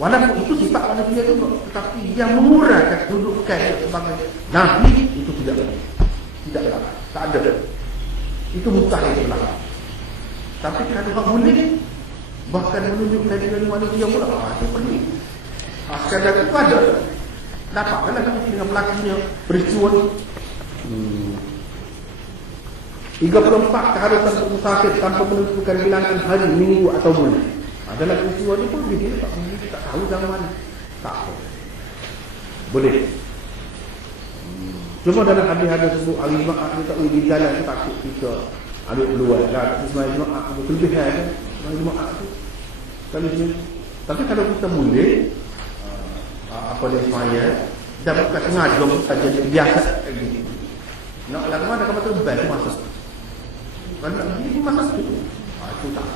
Walaupun itu sifat manusia juga, tetapi yang menguraikan kedudukan sebagai Nabi itu tidak berlaku. Tak ada. Itu mustahil berlaku. Tapi kalau hak boleh, bahkan menunjukkan diri manusia pula, itu perlu. Sekadar itu ada. Dapatkanlah kami dengan berlakunya peristiwa ini. 34 keharusan untuk musafir tanpa menentukan bilangan hari, minggu atau bulan. Adalah peristiwa ini pun dia tak tahu zaman mana. Tak boleh. Cuma dalam hadis-hadis sebut hari Jumaat kita pergi jalan, kita takut kita ambil peluang lah. Semalam Jumaat itu kelebihan kan. Semalam Jumaat tu tapi kalau kita boleh apa dia semaya dah bukan sengaja saja biasa lagi. Nak lagu mana kamu terbang masuk. Kalau nak pergi masuk tu. Itu tak.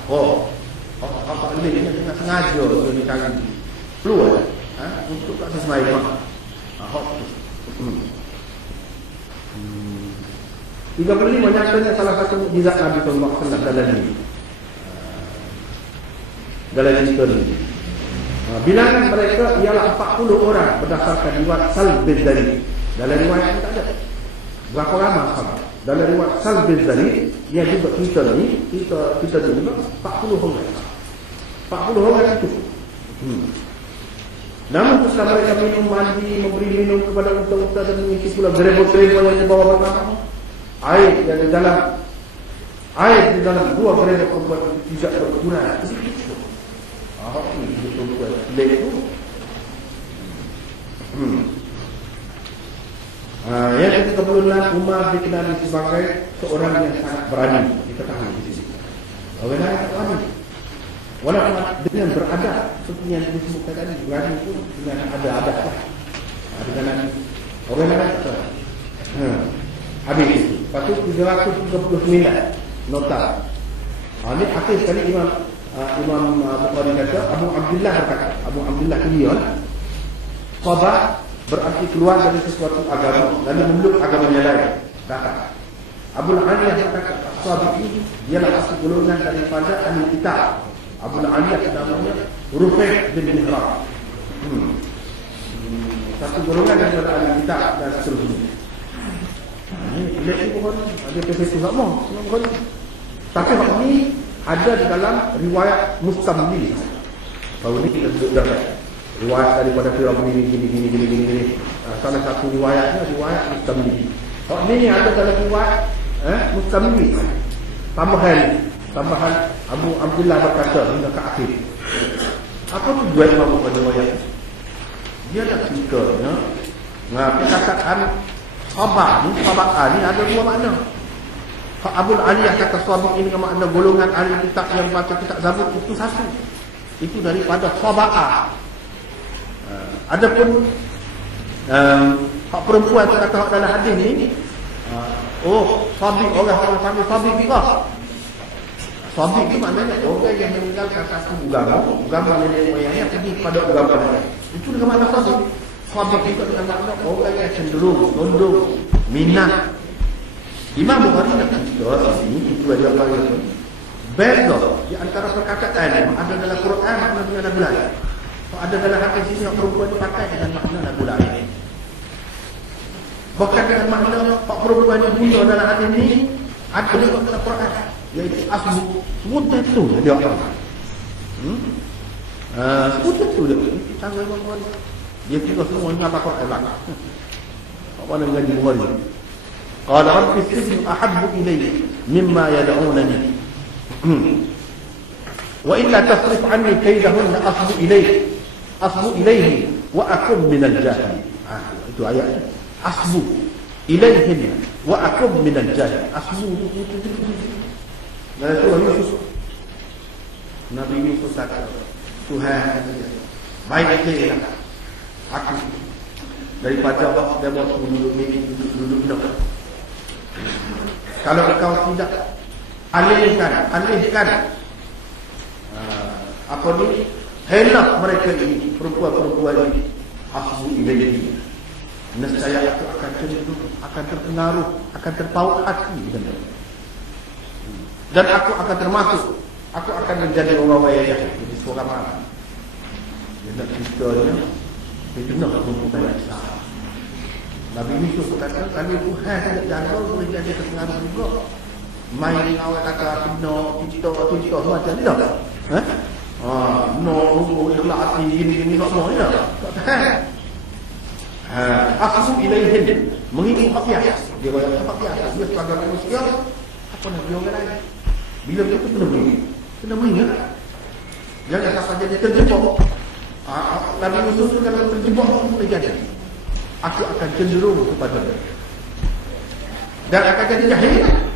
Apa ini dengan sengaja tu ni cari peluang untuk kat semaya Jumaat. Hok. 35 nyatanya salah satu mukjizat Nabi sallallahu alaihi wasallam dalam ini. Bilangan mereka ialah 40 orang berdasarkan riwayat Salbizari. Dalam riwayat ini tak ada berapa ramai sahabat. Dalam riwayat Salbizari dia juga kita juga 40 orang. 40 orang itu. Namun setelah mereka minum mandi, memberi minum kepada unta-unta dan mengisi pula gerebo-gerebo yang dibawa bersama, air di dalam dua gerebo perempuan tidak berkurang. Ini betul-betul lek tu. Yang ke-36, Umar dikenali sebagai seorang yang sangat berani. Diketahui di sini. Orang yang tak berani. Walaupun dengan beradab seperti yang disebutkan tadi, berani pun dengan ada adab lah. Dengan orang yang tak berani. Habis itu. Lepas tu 339 nota. Ini akhir sekali Imam Bukhari kata, Abu Abdullah berkata, Abu Abdullah dia Sabah berarti keluar dari sesuatu agama dan memeluk agama yang lain. Datang Abu Aliyah berkata, Sabah ini ialah asal golongan daripada ahli kitab. Abu Aliyah namanya Rufi' bin Mihran. Satu golongan daripada ahli kitab dan seterusnya. Ini lihat Bukhari, ada profesor sama Bukhari. Tapi hak ni ada di dalam riwayat Mustamli. Baru ni kita duduk dalam riwayat daripada Fir'aun gini. Salah satu riwayatnya riwayat Mustamli. Hak ni ada dalam riwayat Mustamli. Tambahan Abu Abdullah berkata hingga ke akhir. Apa tu buat Imam pada riwayat? Dia dah fikirnya. Perkataan sabar ni ada dua makna. Abu Aliyah kata Sabah ini dengan makna golongan ahli kitab yang baca kitab Zabur itu satu. Itu daripada Sabah. Adapun hak perempuan yang kata dalam hadis ni, Sabi, orang panggil Sabi juga. Sabi itu maknanya orang yang meninggalkan satu agama nenek moyangnya pergi pada agama lain. Itu dengan makna Sabi. Sabi juga dengan makna orang yang cenderung, condong, minat. Imam Bukhari nak kata ini itu ada apa itu. Beza di antara perkataan ada dalam Quran makna dengan lagu lain. Ada dalam hadis ini perempuan dipakai dengan makna lagu lain. Bahkan dengan makna pak perempuan yang bunuh dalam hadis ini ada dalam Quran iaitu asbu. Semua itu dia apa? Semua itu dia. Kita Imam Bukhari. Dia kira semuanya apa Quran lah. Apa dengan Bukhari? Qala rabbi as-sijn ahabbu ilayya mimma yad'unani wa illa tasrif 'anni kaydahunna asbu ilayhi wa akum min al-jahil. Itu ayatnya. Asbu ilayhin wa akum min al-jahil. Asbu itu Yusuf. Nabi Yusuf kata, Tuhan baiklah aku daripada dia mau duduk. Kalau engkau tidak alihkan apa ni, hendak mereka ini perempuan ini asbu ilaihi, nescaya aku akan cenderung, akan terpengaruh, akan terpaut hati dan aku akan termasuk, aku akan menjadi orang yang jadi seorang mana. Dia nak ceritanya, dia dengar perempuan Islam. Nabi Yusuf kata, kalau Tuhan tidak jaga, boleh jadi terpengaruh juga. Main awak kata, cerita semua macam ni tak? No, ikhlas hati, gini, tak mau ya? Tak tahan. Aku ilaihin, mengikut hak biasa. Dia kata, hak biasa. Dia sebagai manusia, apa nak dia orang lain? Bila kita kena mengingat. Jangan sampai jadi terjebak. Nabi Yusuf tu kalau terjebak, apa boleh jadi? Aku akan cenderung kepada dia. Dan akan jadi jahil.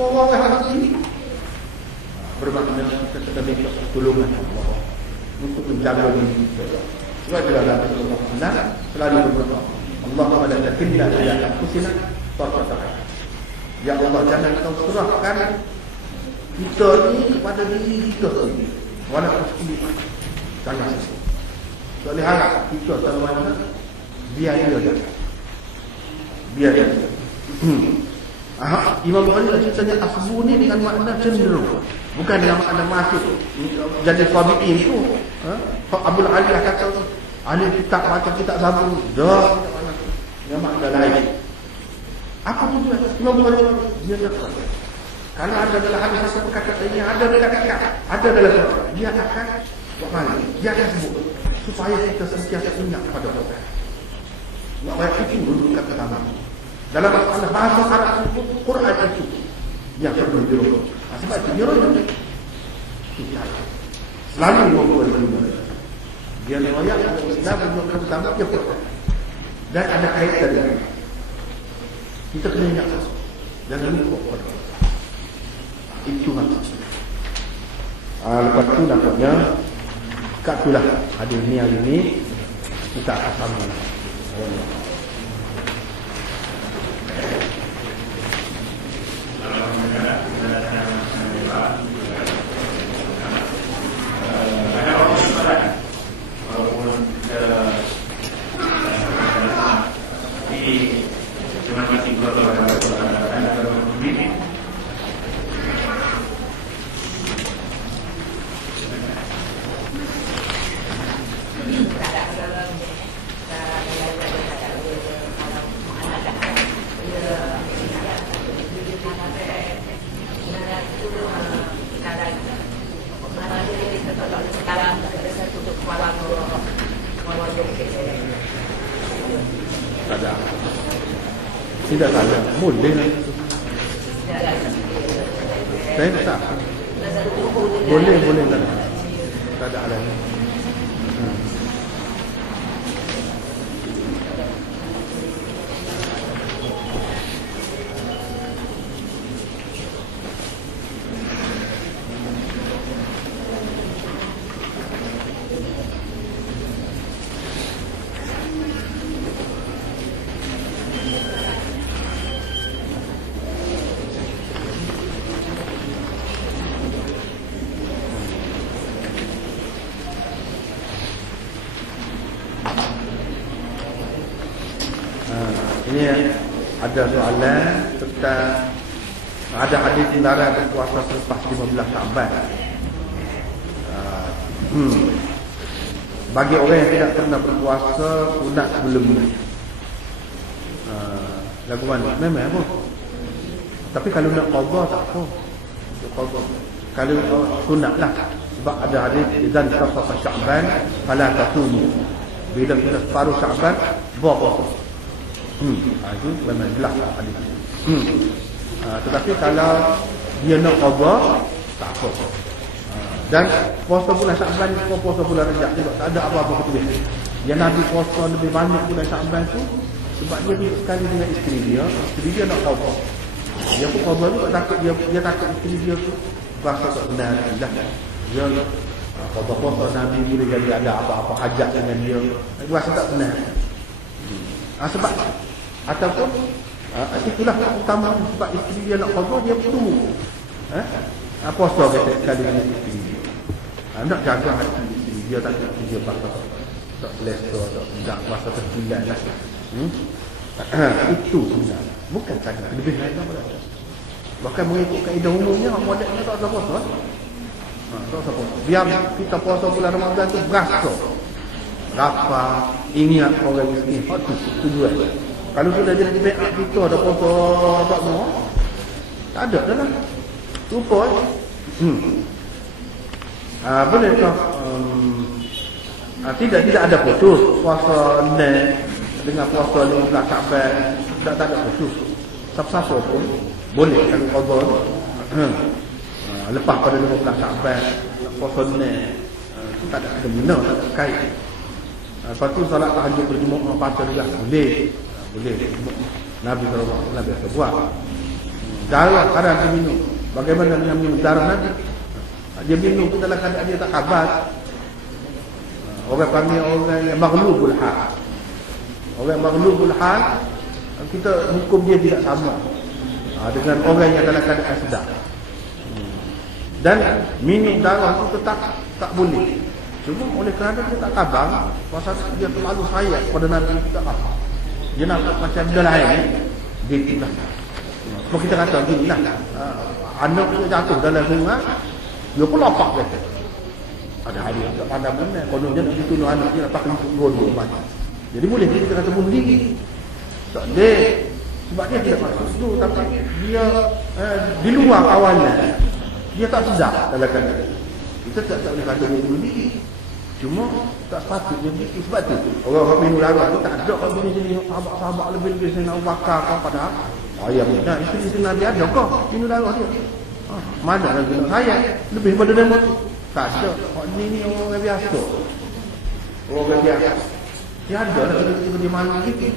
Orang hati bermakna kita kena minta pertolongan Allah untuk menjaga diri kita. Sebab itulah Nabi sallallahu alaihi wasallam selalu berdoa, Allahumma la takilna ila anfusina tarfata ain. Ya Allah, jangan kau serahkan kita ni kepada diri kita sendiri. Walaupun sedikit. Jangan. Soalnya harap kita selama biar dia. Imam Bukhari ceritanya asbu ni dengan makna cenderung, bukan dengan makna masuk jadi sabiqin tu. Abdul Ali kata ahli kitab baca kitab Zabur dah dengan makna lain. Apa tujuan Imam Bukhari? Dia kata kalau ada dalam hadis satu perkataan ini, ada dalam kata-kata, ada dalam Quran, dia akan buat mana? Dia akan sebut supaya kita sentiasa ingat pada Quran. Nak itu dulu kata pertama. Dalam masalah bahasa Arab itu, Quran itu yang perlu dirujuk. Sebab itu dirujuk. Kita selalu membuat dunia. Dia riwayat Islam yang pertama dia Quran. Dan ada kaitan dengan kita kena ingat jangan lupa Quran. Itu maksudnya. Lepas tu nampaknya kat itulah ada ni hari ni kita akan sama. Tidak salah, boleh lah. Saya tak boleh lah. Tak ada alasan. Ini ada soalan tentang ada hadis dilarang berpuasa selepas 15 Syaban. Bagi orang yang tidak pernah berpuasa sunat sebelumnya. Lagu mana? Memang apa? Tapi kalau nak qada tak apa. Qada. Kalau sunatlah sebab ada hadis idzan tasafa Syaban fala tasumu. Bila kita separuh Syaban berpuasa. Itu memang jelas hadis. Tetapi kalau dia nak qada tak apa. Dan puasa bulan Syaban ni puasa bulan Rajab juga tak ada apa-apa ketubih. Yang Nabi puasa lebih banyak bulan Syaban tu sebab dia duduk sekali dengan isteri dia nak qada. Dia pun qada tu takut dia takut isteri dia tu rasa tak benar dah. Dia qada puasa Nabi bila jadi ada apa-apa hajat dengan dia rasa tak benar. Sebab ataupun itulah utama sebab isteri dia nak qada dia perlu puasa kata sekali dengan isteri dia. Nak jaga hati isteri dia tak nak dia pasal tak selesa tak puasa tertinggal lah. Itu sunat bukan sangat lebih lain apa dah. Bahkan mengikut kaedah umumnya modalnya tak ada puasa. Tak usah puasa. Biar kita puasa bulan Ramadan tu berasa. Rapat, ingat orang miskin. Itu tujuan. Kalau sudah jadi backup kita ada puasa tak semua, tak ada dah lah. Lupa. Bolehkah tidak ada putus puasa ni dengan puasa 15 Syaban, tak ada putus. Siapa-siapa pun boleh kalau qada lepas pada 15 Syaban puasa ni tak ada guna, tak ada kait. Lepas tu solat tahajud berjemaah baca juga boleh. Nabi SAW biasa buat. Darah kadang dia minum. Bagaimana dengan minum darah Nabi? Dia minum tu dalam keadaan dia tak kabat. Orang panggil orang yang maghlubul hal. Orang maghlubul hal, kita hukum dia tidak sama dengan orang yang dalam keadaan sedar. Dan minum darah tu tetap tak boleh. Cuma oleh kerana dia tak kabar, pasal dia terlalu sayang pada Nabi, tak apa. Dia nampak macam dia lain, dia tidak. Sebab kita kata gini lah, anak dia jatuh dalam sungai, dia pun lapak kata. Ada hadis tak pandang mana, kalau dia nak dituduh anak dia lapak kena gondol mati. Jadi boleh kita kata bunuh diri. Tak boleh. Sebab dia tidak masuk situ, tapi dia di luar kawannya. Dia tak sedar dalam keadaan. Kita tak boleh kata dia bunuh diri. Cuma tak sepatutnya begitu. Sebab tu orang minum darah tu tak ada orang jenis sahabat-sahabat lebih-lebih saya nak bakar kau padahal ayam ni. Nah, isteri Nabi ada kau minum darah dia. Mana lagi nak saya lebih pada demo tu. Tak ada. Ni orang biasa. Orang biasa. Dia ada lah tiba-tiba dia malu sikit.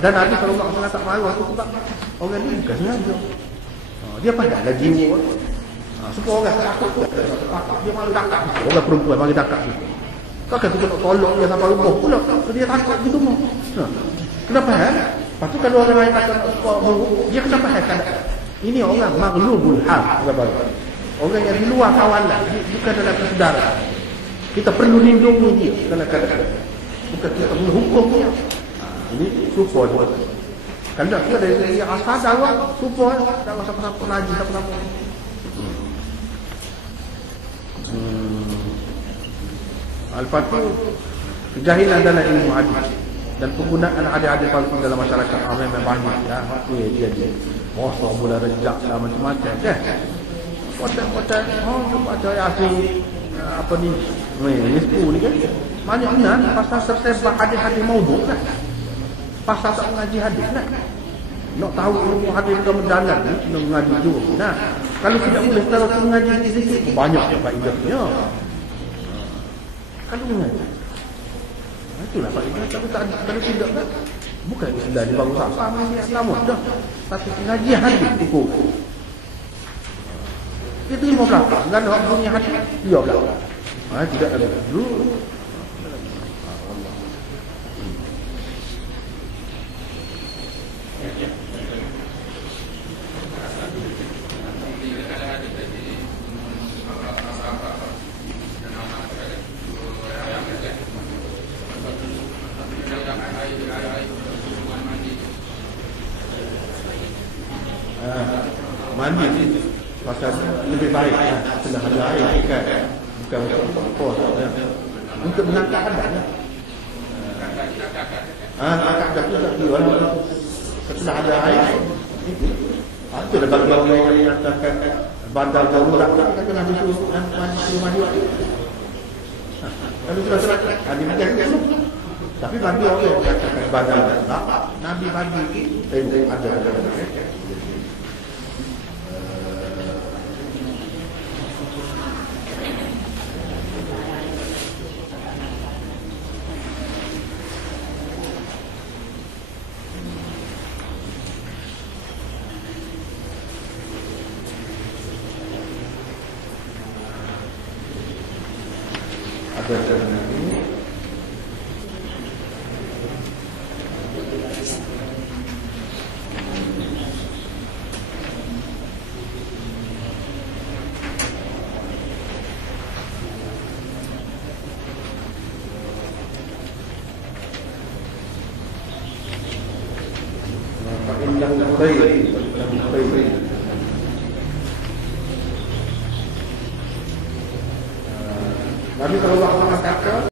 Dan Nabi kalau nak tak marah tu sebab orang ni bukan sengaja. Dia pandai lagi jiwa. Supaya orang takut tu. Dia malu dakak. Orang perempuan mari dakak tu. Takkan kita nak tolong dia sampai rumah pula. Dia takut gitu mah. Kenapa Lepas tu kalau orang lain kata dia kenapa keadaan? Ini orang maghlubul hal. Orang yang di luar kawalan, bukan dalam kesedaran. Kita perlu lindungi dia dalam keadaan. Bukan kita perlu hukum dia. Ini supaya kalau kita dari asal dakwah supaya dakwah siapa-siapa lagi siapa-siapa. Lepas tu kejahilan dalam ilmu hadis dan penggunaan hadis-hadis palsu dalam masyarakat memang banyak ya. Itu dia puasa bulan Rejab dan macam-macam kan. Potek-potek baca Yasin apa ni nisfu ni kan. Banyak benar pasal tersebar hadis-hadis maudhu kan. Pasal tak mengaji hadis kan. Nak tahu ilmu hadis ke mendalam ni kena mengaji juga. Nah, kalau tidak boleh terus mengaji sedikit banyak faedahnya. Kalau mengaji itulah faedah. Kalau tidak kan bukan sudah dibangun apa lama dah. Satu mengaji hadis cukup. Dia terima belakang dan orang punya hadis dia belakang. Tidak ada dulu. Mandi pasal lebih baik setelah ada air kan, bukan untuk mengangkat badan. Angkat badan tak kira setelah ada air itu dah bagi orang yang akan bandar darurat kita kena disuruh mandi. Kalau sudah selesai dimakan dulu. Tapi bagi orang yang akan bandar Nabi bagi ada